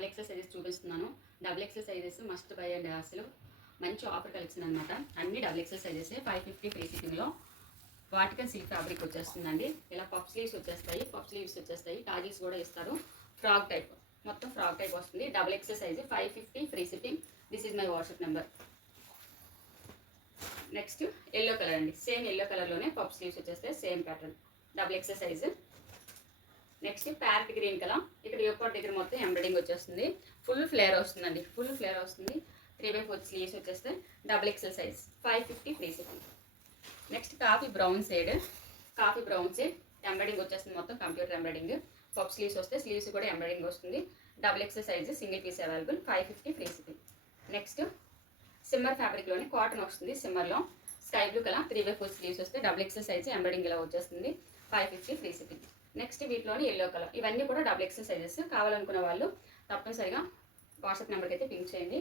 Double XL sizes చూపిస్తున్నాను. Double XL sizes must buy and అసలు మంచి ఆఫర్ కలెక్షన్ అనమాట. అన్ని డబుల్ ఎక్సెల్ సైజెస్ 550 ఫ్రీ షిప్పింగ్లో వాటికన్ సిల్క్ ఫ్యాబ్రిక్ వచ్చేస్తుందండి. ఇలా పఫ్ స్లీవ్స్ వచ్చేస్తాయి, పఫ్ స్లీవ్స్ వచ్చేస్తాయి, కాజీస్ కూడా ఇస్తారు. ఫ్రాక్ టైప్, మొత్తం ఫ్రాక్ టైప్ వస్తుంది. Double XL size 550 free shipping. This is my WhatsApp number. Next yellow colour అండి, సేమ్ ఎల్లో కలర్లోనే పఫ్ స్లీవ్స్ వచ్చేస్తాయి, same pattern, double XL size. Next parrot green colour, ఇక్కడ యోకోట్ దగ్గర మొత్తం ఎంబ్రాయిడింగ్ వచ్చేస్తుంది. ఫుల్ ఫ్లేర్ వస్తుందండి, ఫుల్ ఫ్లేర్ వస్తుంది. 3/4 స్లీవ్స్ వచ్చేస్తే double XL size 550 free shipping. Next coffee brown shade, coffee brown shade embroidering వచ్చేస్తుంది, మొత్తం కంప్యూటర్ ఎంబ్రాయిడింగ్. పఫ్ స్లీవ్స్ వస్తే స్లీవ్స్ కూడా ఎంబ్రాయిడింగ్ వస్తుంది. Double XL size single piece available, 550 free shipping. Next shimmer ఫ్యాబ్రిక్లోనే cotton వస్తుంది, సిమ్మర్లో sky blue colour 3/4 sleeves వస్తే double XL size embroidering ఇలా వచ్చేస్తుంది, 550 ఫ్రీ షిప్పింగ్. నెక్స్ట్ వీటిలోని ఎల్లో కలర్, ఇవన్నీ కూడా డబుల్ ఎక్సెల్ సైజెస్. కావాలనుకున్న వాళ్ళు తప్పనిసరిగా వాట్సాప్ నెంబర్కి అయితే పింక్ చేయండి.